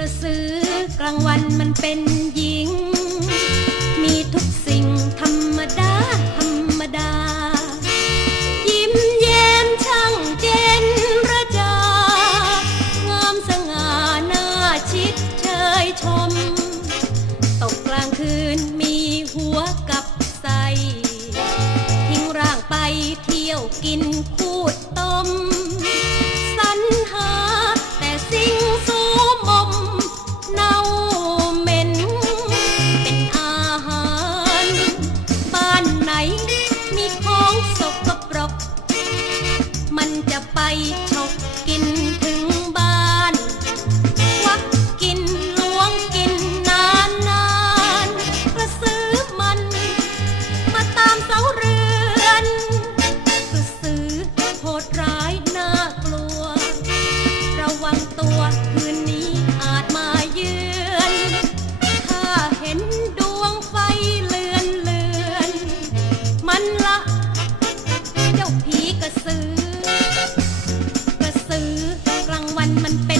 ระสือกลางวันมันเป็นหญิง มีทุกสิ่งธรรมดา ธรรมดา ยิ้มแย้มช่างเจนระจา งามสง่าหน้าชิดเชยชม ตกกลางคืนมีหัวกับใสทิ้งร่างไปเที่ยวกินคูดต้ม ของสกปรก มันจะไปฉกกินถึงบ้านควักกินล้วงกินนานนานกระซื้อมัน มาตามเสาเรือนกระสือโหดร้ายน่ากลัว ระวังตัวคืน วันมันเป็น